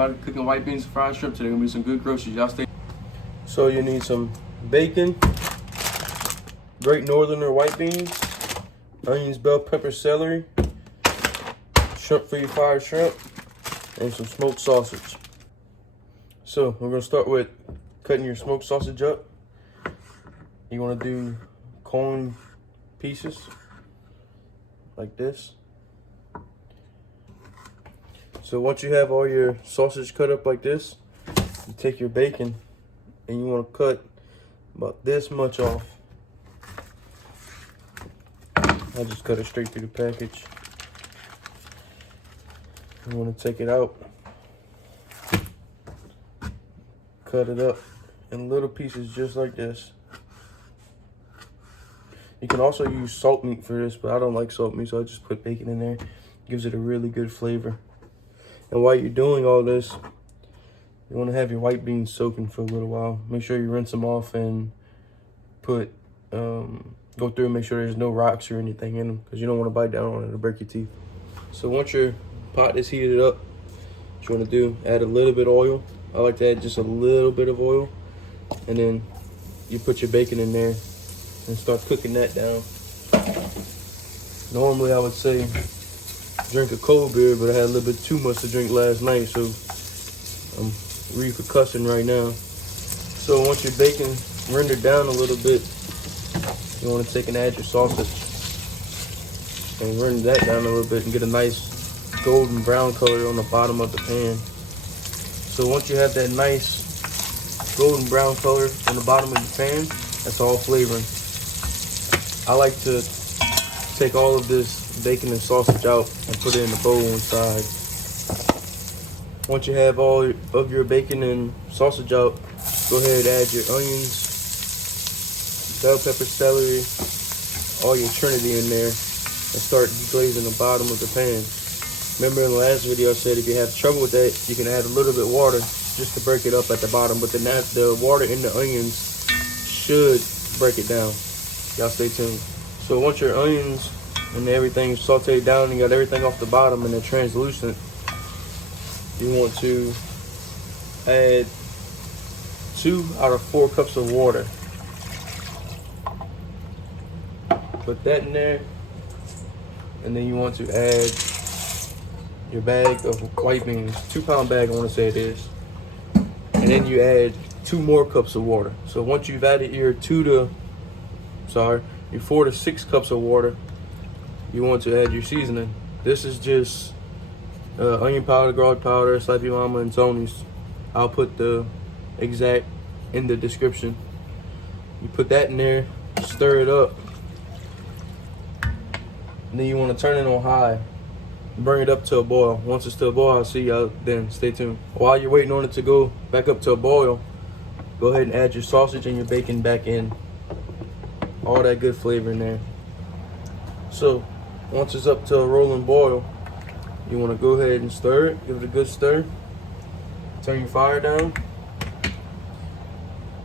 everybody. Cooking white beans and fried shrimp today. Gonna be some good groceries. Y'all stay. So you need some bacon, Great Northerner white beans, onions, bell pepper, celery, shrimp-free fried shrimp, and some smoked sausage. So we're gonna start with cutting your smoked sausage up. You wanna do cone pieces like this. So once you have all your sausage cut up like this, you take your bacon and you want to cut about this much off. I just cut it straight through the package. You want to take it out, cut it up in little pieces just like this. You can also use salt meat for this, but I don't like salt meat, so I just put bacon in there. Gives it a really good flavor. And while you're doing all this, you want to have your white beans soaking for a little while. Make sure you rinse them off and put, go through and make sure there's no rocks or anything in them, because you don't want to bite down on it or break your teeth. So once your pot is heated up, what you want to do, add a little bit of oil. I like to add just a little bit of oil. And then you put your bacon in there and start cooking that down. Normally I would say drink a cold beer, but I had a little bit too much to drink last night, so I'm repercussing right now. So once your bacon rendered down a little bit, you want to take and add your sausage and render that down a little bit and get a nice golden brown color on the bottom of the pan. So once you have that nice golden brown color on the bottom of the pan, that's all flavoring. I like to take all of this bacon and sausage out and put it in a bowl inside. Once you have all of your bacon and sausage out, go ahead and add your onions, bell pepper, celery, all your trinity in there, and start deglazing the bottom of the pan. Remember in the last video I said if you have trouble with that, you can add a little bit of water just to break it up at the bottom, but the water in the onions should break it down. Y'all stay tuned. So once your onions and everything sauteed down and you got everything off the bottom and they're translucent, you want to add 2 out of 4 cups of water. Put that in there, and then you want to add your bag of white beans, 2-pound bag I want to say it is, and then you add 2 more cups of water. So once you've added your 4 to 6 cups of water, you want to add your seasoning. This is just onion powder, garlic powder, Slappy Mama, and Tony's. I'll put the exact in the description. You put that in there, stir it up, and then you want to turn it on high. Bring it up to a boil. Once it's to a boil, I'll see y'all then. Stay tuned. While you're waiting on it to go back up to a boil, go ahead and add your sausage and your bacon back in. All that good flavor in there. So once it's up to a rolling boil, you want to go ahead and stir it. Give it a good stir. Turn your fire down.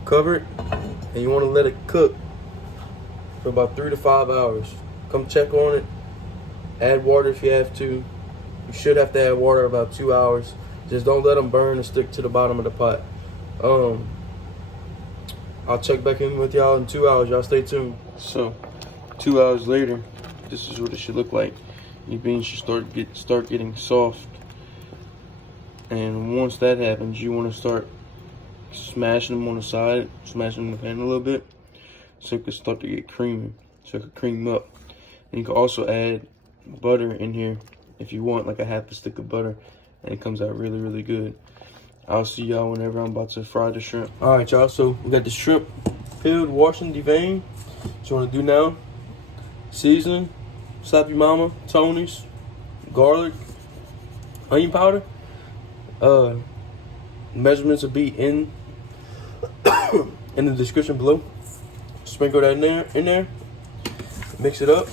Cover it. And you want to let it cook for about 3 to 5 hours. Come check on it. Add water if you have to. You should have to add water about 2 hours. Just don't let them burn and stick to the bottom of the pot. I'll check back in with y'all in 2 hours. Y'all stay tuned. So 2 hours later, this is what it should look like. Your beans should start getting soft, and once that happens, you want to start smashing them on the side, smashing them in the pan a little bit, so it can start to get creamy, so it can cream up. And you can also add butter in here if you want, like a half a stick of butter, and it comes out really, really good. I'll see y'all whenever I'm about to fry the shrimp. All right, y'all. So we got the shrimp peeled, washed, and deveined. What you want to do now? Seasoning. Slappy Mama, Tony's, garlic, onion powder. Measurements will be in the description below. Sprinkle that in there. Mix it up.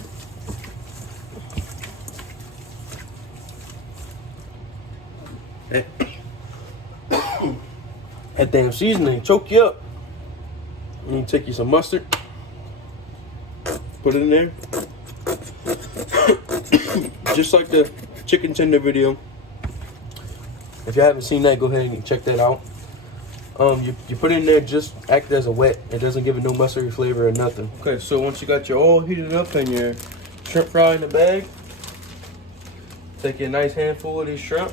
That damn seasoning choke you up. And you take you some mustard. Put it in there. Just like the chicken tender video, If you haven't seen that, go ahead and check that out. You put it in there, just act as a wet. It doesn't give it no mustard flavor or nothing. Okay, so once you got your oil heated up and your shrimp fry in the bag, take your nice handful of this shrimp,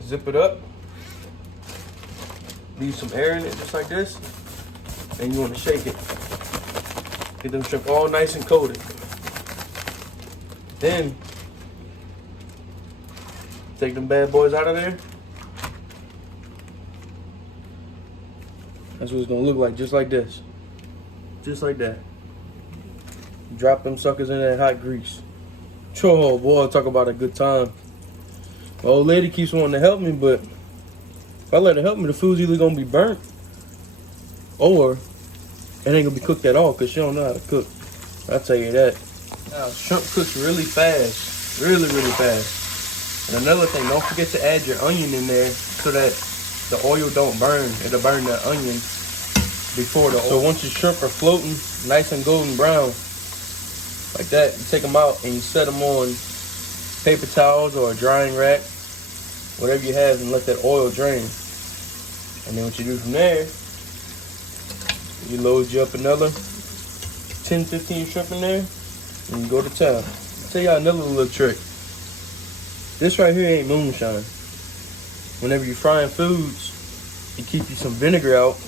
zip it up, leave some air in it just like this, and you want to shake it. Get them shrimp all nice and coated. Then take them bad boys out of there. That's what it's gonna look like, just like this. Just like that. Drop them suckers in that hot grease. Oh boy, talk about a good time. My old lady keeps wanting to help me, but if I let her help me, the food's either gonna be burnt or it ain't gonna be cooked at all because she don't know how to cook. I'll tell you that. Now, shrimp cooks really fast. Really, really fast. And another thing, don't forget to add your onion in there so that the oil don't burn. It'll burn the onion before the oil. So once your shrimp are floating, nice and golden brown, like that, you take them out and you set them on paper towels or a drying rack, whatever you have, and let that oil drain. And then what you do from there, you load you up another 10, 15 shrimp in there, and you go to town. I'll tell y'all another little trick. This right here ain't moonshine. Whenever you're frying foods, you keep you some vinegar out,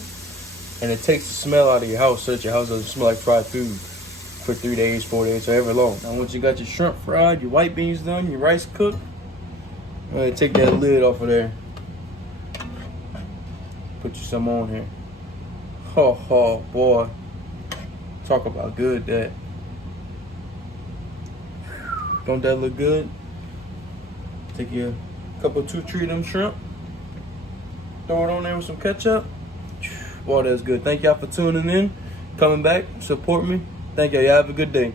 and it takes the smell out of your house so that your house doesn't smell like fried food for 3 days, 4 days, however long. Now once you got your shrimp fried, your white beans done, your rice cooked, all right, take that lid off of there. Put you some on here. Oh boy, talk about good that. Don't that look good? Take your couple 2-3 of them shrimp, throw it on there with some ketchup. Boy, that's good. Thank y'all for tuning in, coming back, support me. Thank y'all. Y'all have a good day.